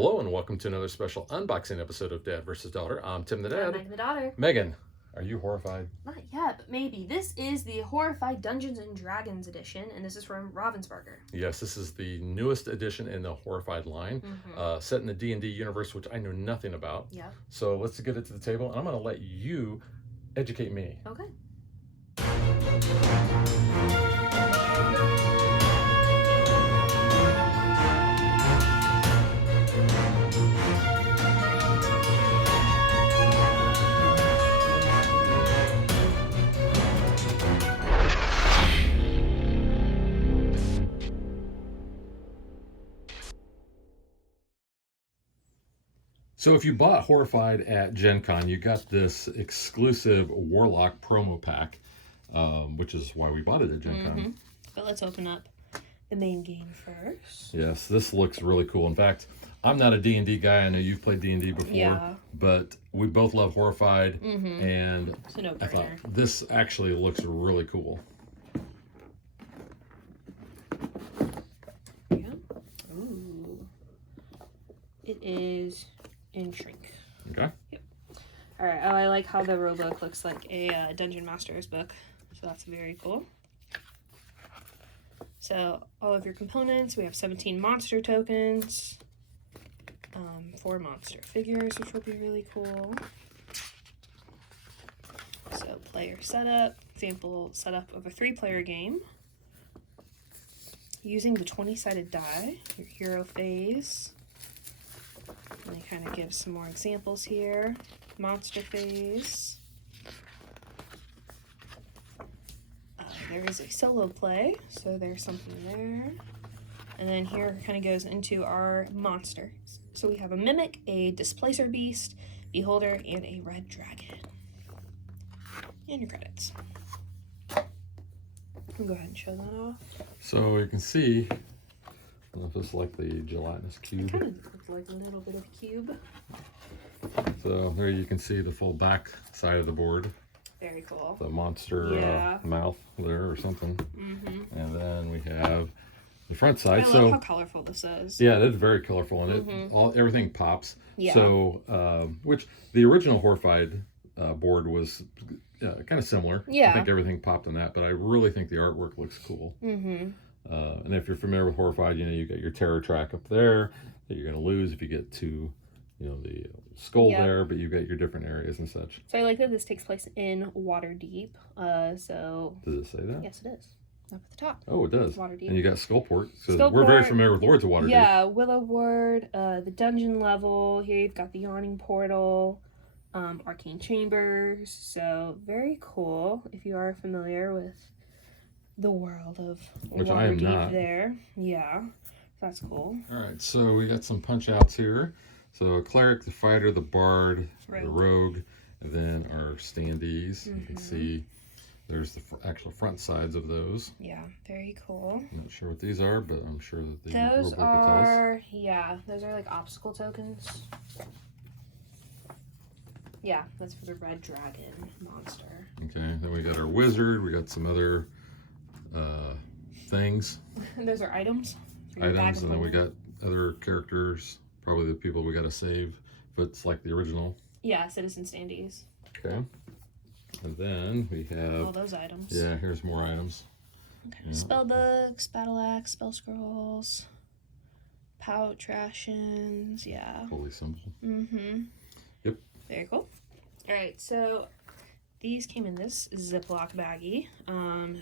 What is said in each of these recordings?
Hello and welcome to another special unboxing episode of Dad vs. Daughter. I'm Tim the Dad. I'm Megan the daughter. Megan, are you horrified? Not yet, but maybe. This is the Horrified Dungeons & Dragons edition, and this is from Ravensburger. Yes, this is the newest edition in the Horrified line, set in the D&D universe, which I know nothing about. Yeah. So let's get it to the table, and I'm going to let you educate me. Okay. So if you bought Horrified at Gen Con, you got this exclusive Warlock promo pack, which is why we bought it at Gen Con. But let's open up the main game first. Yes, this looks really cool. In fact, I'm not a D&D guy. I know you've played D&D before, but we both love Horrified, and It's a no-brainer. I thought this actually looks really cool. Yeah. Ooh. It is in shrink. Okay. Yep. All right. Oh, I like how the rule book looks like a Dungeon Master's book. So that's very cool. So all of your components, we have 17 monster tokens, 4 monster figures, which will be really cool. So player setup, example setup of a 3-player game. Using the 20-sided die, your hero phase. And they kind of give some more examples here. Monster phase. There is a solo play, so there's something there. And then here it kind of goes into our monsters. So we have a mimic, a displacer beast, beholder, and a red dragon. And your credits. I'll go ahead and show that off. So you can see, I don't know if it's like the gelatinous It cube. kind of looks like a little bit of cube. So there you can see the full back side of the board. Very cool. The monster mouth there or something. And then we have the front side. I love how colorful this is. Yeah, it's very colorful, and everything pops. Yeah. So, which the original Horrified board was kind of similar. Yeah. I think everything popped in that, but I really think the artwork looks cool. And if you're familiar with Horrified, you got your terror track up there that you're going to lose if you get to, the skull there, but you got your different areas and such. So I like that this takes place in Waterdeep. So Does it say that? yes, it is. Up at the top. Oh, it does. Waterdeep. And you got Skullport. So we're very familiar with Lords of Waterdeep. Yeah, Willow Ward, the dungeon level. Here you've got the Yawning Portal, Arcane Chambers. So very cool if you are familiar with the world of Which I am not. there. Yeah, that's cool. All right, so we got some punch outs here. So cleric, the fighter, the bard, the rogue, and then our standees. You can see there's the actual front sides of those. Yeah, very cool. I'm not sure what these are, but I'm sure that the Those rulebook will tell us. are, those are like obstacle tokens. Yeah, that's for the red dragon monster. Okay, then we got our wizard. We got some other things. And those are items. Items, and then we got other characters. Probably the people we got to save, if it's like the original. Yeah, citizen standees. Okay. And then we have all those items. Yeah, here's more items. Okay. Yeah. Spell books, battle axe, spell scrolls, pouch rations. Yeah. Holy symbol. Yep. Very cool. All right, so these came in this Ziploc baggie.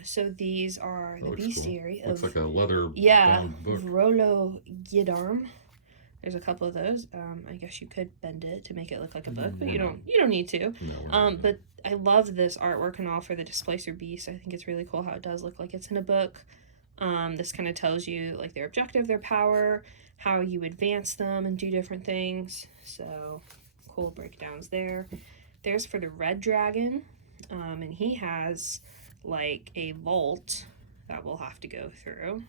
So these are the bestiary of. Looks like a leather. Book. Rolo Gidarm. There's a couple of those. I guess you could bend it to make it look like a book, but you don't need to. No, but I love this artwork and all for the Displacer Beast. I think it's really cool how it does look like it's in a book. This kind of tells you like their objective, their power, how you advance them and do different things. So cool breakdowns there. There's for the red dragon, and he has like a vault that we'll have to go through.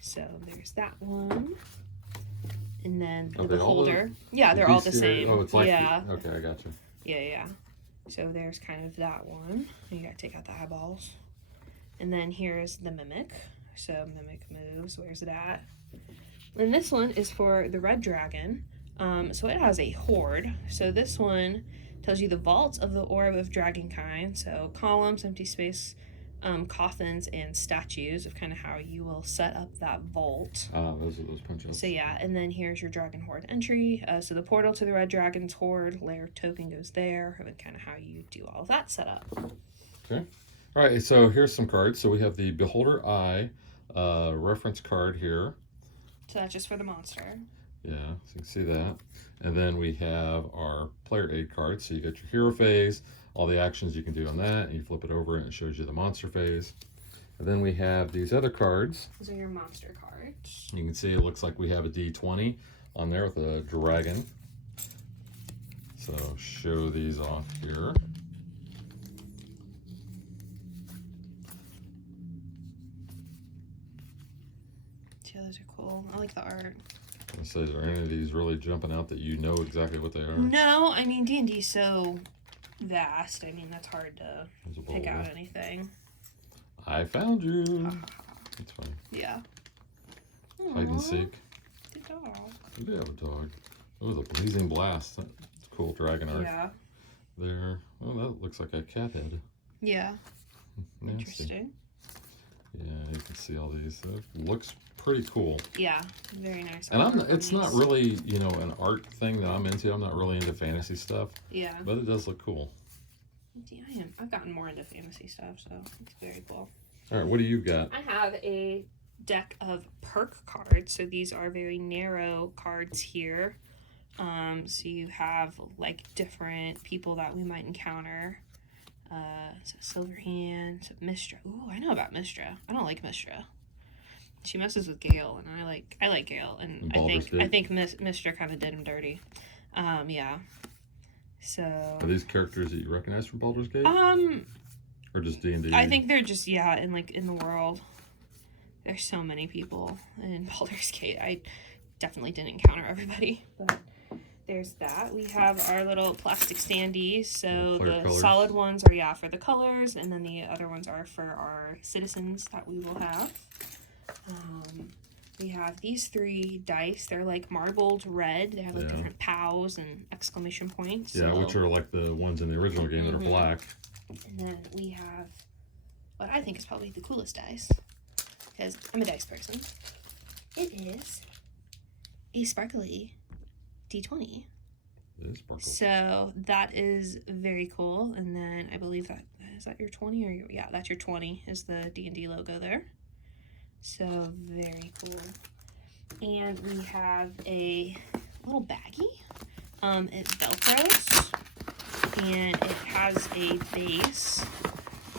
So there's that one. And then the beholder. Yeah, they're all the same. Oh, it's like okay, I got you. Yeah. So there's kind of that one. You gotta take out the eyeballs. And then here's the mimic. So mimic moves. Where's it at? And this one is for the red dragon. So it has a horde. So this one tells you the vaults of the orb of dragonkind. So columns, empty space, coffins, and statues of kind of how you will set up that vault. Those are those punch-outs. So yeah, and then here's your dragon horde entry. So the portal to the red dragon's horde lair token goes there, and kind of how you do all of that setup. Okay. All right, so here's some cards. So we have the Beholder Eye reference card here. So that's just for the monster. Yeah, so you can see that. And then we have our player aid card. So you got your hero phase, all the actions you can do on that, and you flip it over and it shows you the monster phase. And then we have these other cards. These are your monster cards. You can see it looks like we have a D20 on there with a dragon. So show these off here. Yeah, those are cool. I like the art. So is there any of these really jumping out that you know exactly what they are? No, I mean D&D is so vast. I mean that's hard to pick out anything. I found you. That's funny. Yeah. Hide and seek. The dog. We do have a dog. Oh, the blazing blast. That's cool dragon art. Yeah. There. Oh, that looks like a cat head. Yeah. Nasty. Interesting. Yeah, you can see all these. It looks pretty cool. Yeah, very nice. And it's not really, you know, an art thing that I'm into. I'm not really into fantasy stuff. Yeah. But it does look cool. Yeah, I am. I've gotten more into fantasy stuff, so it's very cool. All right, what do you got? I have a deck of perk cards. So these are very narrow cards here. So you have like different people that we might encounter. So Silverhand, so Mistra. Ooh, I know about Mistra. I don't like Mistra. She messes with Gale, and I like Gale, and I think Mistra kind of did him dirty. Yeah. So. Are these characters that you recognize from Baldur's Gate? Or just D&D? I think they're just in the world. There's so many people in Baldur's Gate. I definitely didn't encounter everybody, but. There's that. We have our little plastic standees. So the colors. Solid ones are, for the colors, and then the other ones are for our citizens that we will have. We have these 3 dice. They're like marbled red. They have like different POWs and exclamation points. Yeah, which are like the ones in the original game that are black. And then we have what I think is probably the coolest dice, because I'm a dice person. It is a sparkly D20. It is sparkle. So that is very cool. And then I believe is that your 20 or yeah, that's your 20 is the D&D logo there. So very cool. And we have a little baggie. It Velcros, and it has a base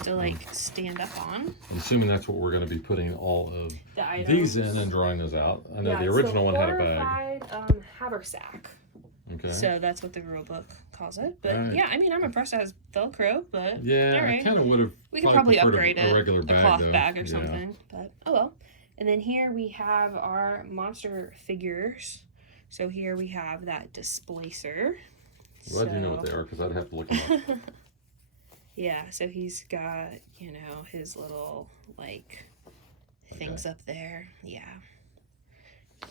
to like stand up on. I'm assuming that's what we're going to be putting all of The these in and drawing those out. I know the original one had a bag. Horrified haversack. Okay. So that's what the rule book calls it. But yeah, I mean, I'm impressed it has Velcro, but yeah, all right. I kind of would have. We could probably upgrade a regular bag, cloth bag or something. But oh well. And then here we have our monster figures. So here we have that displacer. Glad you know what they are, because I'd have to look them up. Yeah, so he's got, his little, things up there. Yeah.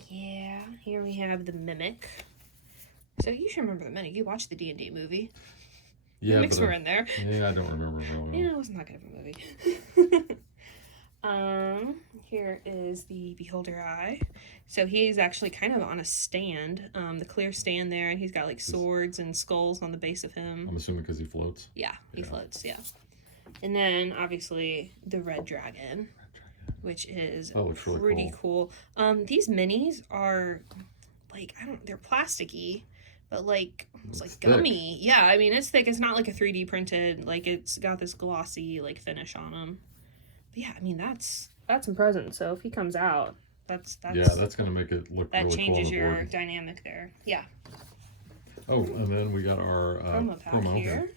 Yeah, here we have the Mimic. So you should remember the Mimic. You watched the D&D movie. Yeah, Mimics were in there. Yeah, I don't remember real well. Yeah, it wasn't that good of a movie. Here is the Beholder Eye. So he's actually kind of on a stand, the clear stand there, and he's got swords and skulls on the base of him. I'm assuming because he floats. Yeah, he floats, yeah. And then obviously the Red Dragon, which is really pretty cool. These minis are they're plasticky, but it's gummy. Thick. Yeah, I mean it's thick. It's not like a 3D printed. It's got this glossy finish on them. But yeah, I mean that's some present. So if he comes out, that's gonna make it look really cool. That changes your dynamic there. Yeah. Oh, and then we got our promo pack here. Okay.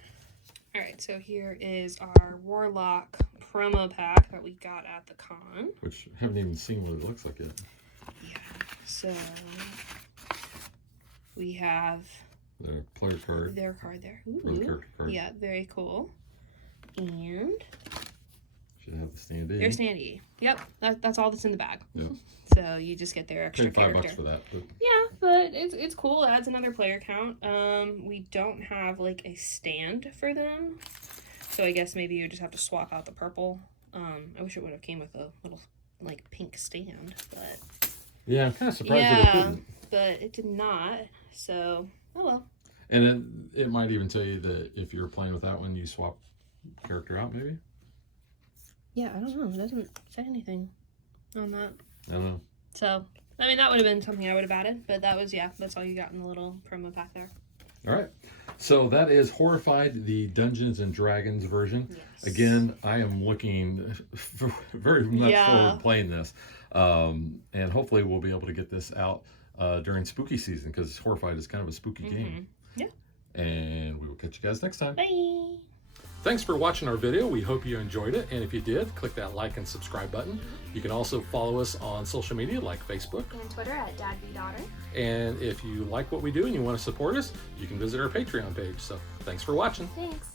All right, so here is our Warlock promo pack that we got at the con. Which I haven't even seen what it looks like yet. Yeah. So we have their player card. Their card there. Ooh. Or the character card. Yeah, very cool. And Should have the standee. Their standee. Yep, that's all that's in the bag. Yeah. So you just get their extra Paid character. $5 for that. But... Yeah, but it's cool. It adds another player count. We don't have like a stand for them, so I guess maybe you just have to swap out the purple. I wish it would have came with a little like pink stand, but yeah, I'm kind of surprised that it didn't. But it did not. So oh well. And it might even tell you that if you're playing with that one, you swap character out, maybe. Yeah, I don't know. It doesn't say anything on that. I don't know. So, I mean, that would have been something I would have added, but that's all you got in the little promo pack there. All right. So that is Horrified, the Dungeons and Dragons version. Yes. Again, I am looking very much forward to playing this. And hopefully we'll be able to get this out during spooky season, because Horrified is kind of a spooky game. Yeah. And we will catch you guys next time. Bye. Thanks for watching our video. We hope you enjoyed it. And if you did, click that like and subscribe button. You can also follow us on social media like Facebook and Twitter at DadBeDaughter. And if you like what we do and you want to support us, you can visit our Patreon page. So thanks for watching. Thanks.